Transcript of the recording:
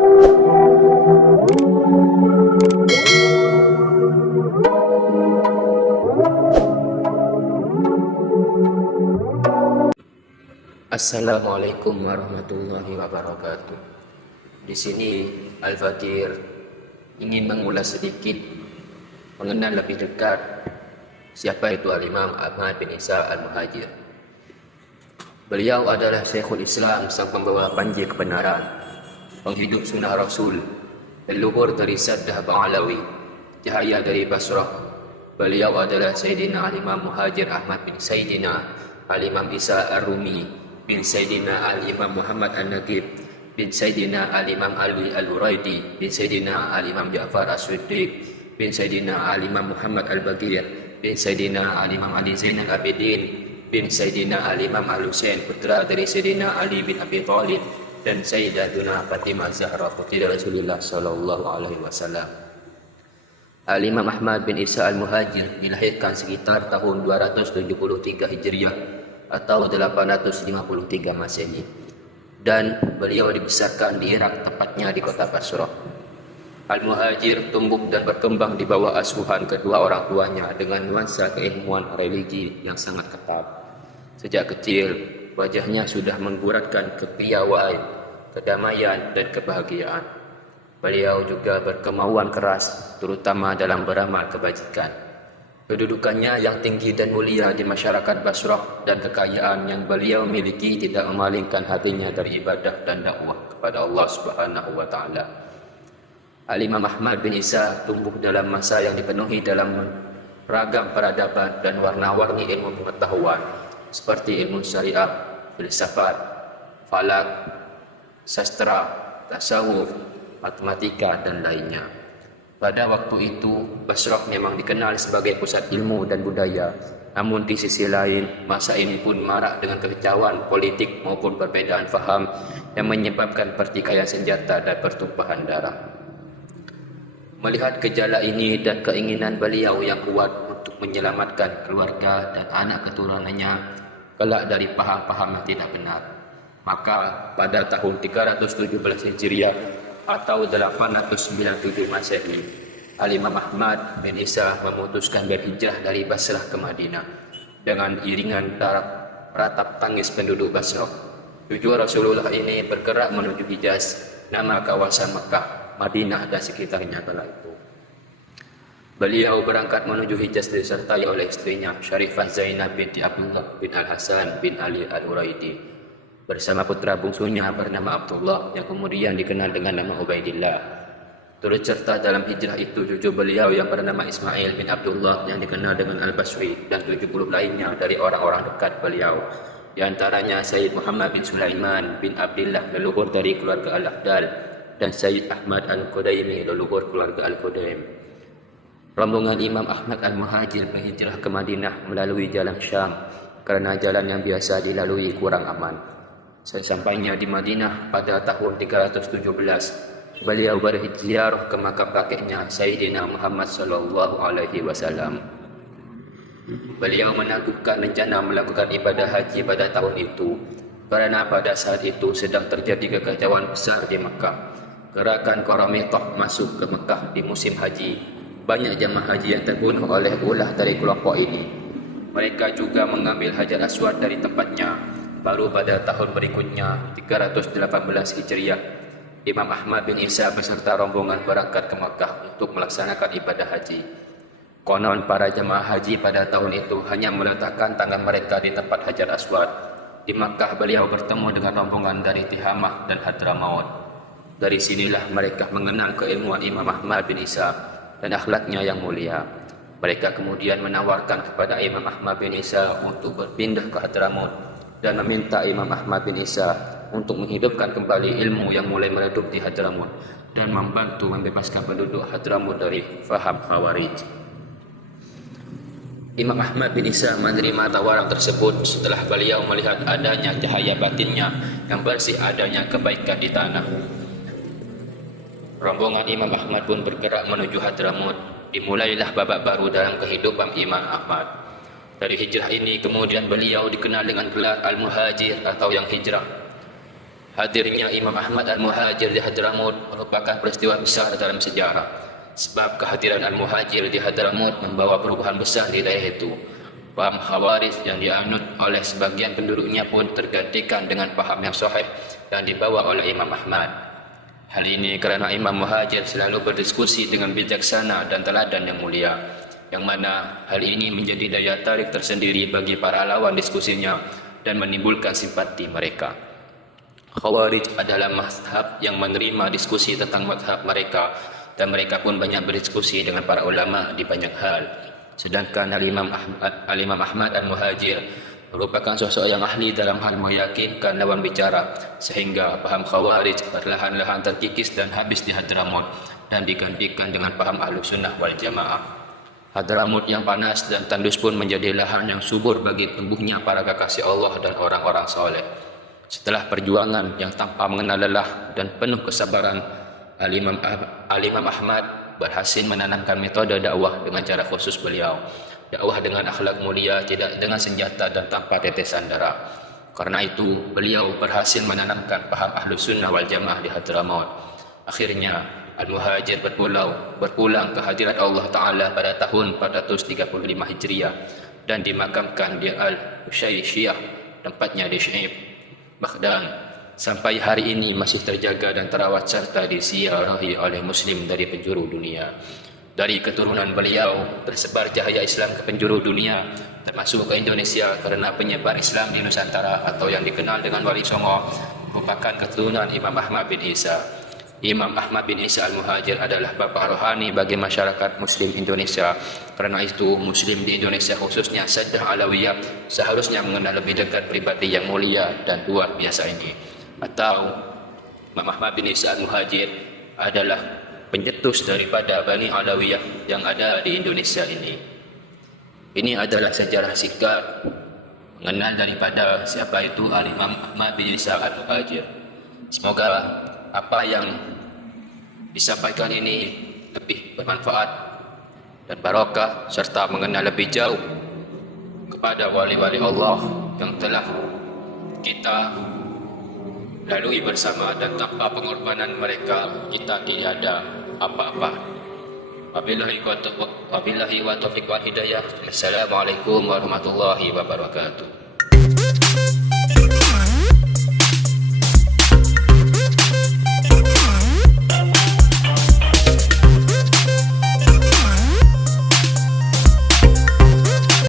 Assalamualaikum warahmatullahi wabarakatuh. Di sini Al-Fakir ingin mengulas sedikit mengenal lebih dekat siapa itu Al-Imam Ahmad bin Isa Al-Muhajir. Beliau adalah Syekhul Islam, sang pembawa panji kebenaran, penghidup sunnah Rasul, leluhur dari Saddah Ba'alawi, cahaya dari Basrah. Beliau adalah Sayyidina Al-Imam Muhajir Ahmad bin Sayyidina Al-Imam Isa Ar-Rumi bin Sayyidina Al-Imam Muhammad An-Naqib bin Sayyidina Al-Imam Ali Al-Uraidi bin Sayyidina Al-Imam Ja'far As-Siddiq bin Sayyidina Al-Imam Muhammad Al-Baqir bin Sayyidina Al-Imam Ali Zainal Abidin bin Sayyidina Al-Imam Al-Husain, putra dari Sayyidina Ali bin Abi Thalib dan Sayyidatuna Fatimah Zahra putri Rasulullah sallallahu alaihi wasallam. Al-Imam Ahmad bin Isa Al-Muhajir dilahirkan sekitar tahun 273 Hijriah atau 853 Masehi, dan beliau dibesarkan di Irak, tepatnya di kota Basrah. Al-Muhajir tumbuh dan berkembang di bawah asuhan kedua orang tuanya dengan nuansa keilmuan religi yang sangat ketat. Sejak kecil, wajahnya sudah mengguratkan kepiawaian, kedamaian, dan kebahagiaan. Beliau juga berkemauan keras, terutama dalam beramal kebajikan. Kedudukannya yang tinggi dan mulia di masyarakat Basrah dan kekayaan yang beliau miliki tidak memalingkan hatinya dari ibadah dan dakwah kepada Allah Subhanahu wa taala. Al-Imam Ahmad bin Isa tumbuh dalam masa yang dipenuhi dalam ragam peradaban dan warna-warni ilmu pengetahuan seperti ilmu syariah, filsafat, falak, sastra, tasawuf, matematika, dan lainnya. Pada waktu itu, Basrah memang dikenal sebagai pusat ilmu dan budaya. Namun di sisi lain, masa ini pun marak dengan kekacauan politik maupun perbedaan faham yang menyebabkan pertikaian senjata dan pertumpahan darah. Melihat gejala ini dan keinginan beliau yang kuat untuk menyelamatkan keluarga dan anak keturunannya kelak dari paham-paham yang tidak benar, maka pada tahun 317 Hijriah atau 897 Masehi, Al-Imam Ahmad bin Isa memutuskan berhijrah dari Basrah ke Madinah dengan iringan ratap tangis penduduk Basrah. Tujuan Rasulullah ini bergerak menuju Hijaz, nama kawasan Mekah, Madinah dan sekitarnya kala itu. Beliau berangkat menuju Hijaz disertai oleh istrinya Syarifah Zainab binti Abdullah bin Al-Hasan bin Ali Al-Uraidi bersama putra bungsunya bernama Abdullah yang kemudian dikenal dengan nama Ubaidillah. Turut serta dalam hijrah itu cucu beliau yang bernama Ismail bin Abdullah yang dikenal dengan Al-Basri dan 70 lainnya dari orang-orang dekat beliau. Di antaranya Sayyid Muhammad bin Sulaiman bin Abdullah, leluhur dari keluarga Al-Ahdal, dan Sayyid Ahmad Al-Qudaimi, leluhur keluarga Al-Qudaim. Rombongan Imam Ahmad Al-Muhajir berhijrah ke Madinah melalui jalan Syam karena jalan yang biasa dilalui kurang aman. Sesampainya di Madinah pada tahun 317, beliau berziarah ke makam kakeknya Sayyidina Muhammad sallallahu alaihi wasallam. Beliau meneguhkan rencana melakukan ibadah haji pada tahun itu karena pada saat itu sedang terjadi kekacauan besar di Mekah. Gerakan Quramitah masuk ke Mekah di musim haji. Banyak jamaah haji yang terbunuh oleh ulah dari kelompok ini. Mereka juga mengambil Hajar Aswad dari tempatnya. Baru pada tahun berikutnya, 318 Hijriah, Imam Ahmad bin Isa beserta rombongan berangkat ke Makkah untuk melaksanakan ibadah haji. Konon para jemaah haji pada tahun itu hanya meletakkan tangan mereka di tempat Hajar Aswad. Di Makkah beliau bertemu dengan rombongan dari Tihamah dan Hadramaut. Dari sinilah mereka mengenal keilmuan Imam Ahmad bin Isa dan akhlaknya yang mulia. Mereka kemudian menawarkan kepada Imam Ahmad bin Isa untuk berpindah ke Hadramaut dan meminta Imam Ahmad bin Isa untuk menghidupkan kembali ilmu yang mulai meredup di Hadramut dan membantu membebaskan penduduk Hadramut dari faham Khawarij. Imam Ahmad bin Isa menerima tawaran tersebut setelah beliau melihat adanya cahaya batinnya yang bersih, adanya kebaikan di tanah. Rombongan Imam Ahmad pun bergerak menuju Hadramut. Dimulailah babak baru dalam kehidupan Imam Ahmad. Dari hijrah ini kemudian beliau dikenal dengan gelar Al-Muhajir atau yang hijrah. Hadirnya Imam Ahmad Al-Muhajir di Hadramut merupakan peristiwa besar dalam sejarah, sebab kehadiran Al-Muhajir di Hadramut membawa perubahan besar di daerah itu. Paham Khawarij yang dianut oleh sebagian penduduknya pun tergantikan dengan paham yang sahih yang dibawa oleh Imam Ahmad. Hal ini kerana Imam Muhajir selalu berdiskusi dengan bijaksana dan teladan yang mulia, yang mana hal ini menjadi daya tarik tersendiri bagi para lawan diskusinya dan menimbulkan simpati mereka. Khawarij adalah mazhab yang menerima diskusi tentang mazhab mereka, dan mereka pun banyak berdiskusi dengan para ulama di banyak hal. Sedangkan Al-Imam Ahmad Al-Muhajir merupakan sosok yang ahli dalam hal meyakinkan lawan bicara, sehingga paham Khawarij perlahan-lahan terkikis dan habis di Hadramut dan digantikan dengan paham Ahlus Sunnah wal Jamaah. Hadramut yang panas dan tandus pun menjadi lahan yang subur bagi tumbuhnya para kekasih Allah dan orang-orang soleh. Setelah perjuangan yang tanpa mengenal lelah dan penuh kesabaran, Al-Imam Ahmad berhasil menanamkan metode dakwah dengan cara khusus beliau. Dakwah dengan akhlak mulia, tidak dengan senjata dan tanpa tetesan darah. Karena itu, beliau berhasil menanamkan paham Ahlus Sunnah wal Jamaah di Hadramut. Akhirnya, Al-Muhajir berpulang ke hadirat Allah Ta'ala pada tahun 435 Hijriah dan dimakamkan di Al-Husaysiyah, tempatnya di Syaib, Baghdad. Sampai hari ini masih terjaga dan terawat serta disiarahi oleh Muslim dari penjuru dunia. Dari keturunan beliau tersebar cahaya Islam ke penjuru dunia, termasuk ke Indonesia, kerana penyebar Islam di Nusantara atau yang dikenal dengan Wali Songo merupakan keturunan Imam Ahmad bin Isa. Imam Ahmad bin Isa Al-Muhajir adalah bapa rohani bagi masyarakat Muslim Indonesia. Kerana itu, Muslim di Indonesia khususnya Saddah Alawiyah seharusnya mengenal lebih dekat pribadi yang mulia dan luar biasa ini. Atau Imam Ahmad bin Isa Al-Muhajir adalah pencetus daripada Bani Alawiyah yang ada di Indonesia ini. Ini adalah sejarah singkat mengenal daripada siapa itu Al-Imam Ahmad bin Isa Al-Muhajir. Semoga apa yang disampaikan ini lebih bermanfaat dan barokah, serta mengenal lebih jauh kepada wali-wali Allah yang telah kita lalui bersama, dan tanpa pengorbanan mereka kita tidak ada apa-apa. Wabillahi wa taufiq wal hidayah. Assalamualaikum warahmatullahi wabarakatuh.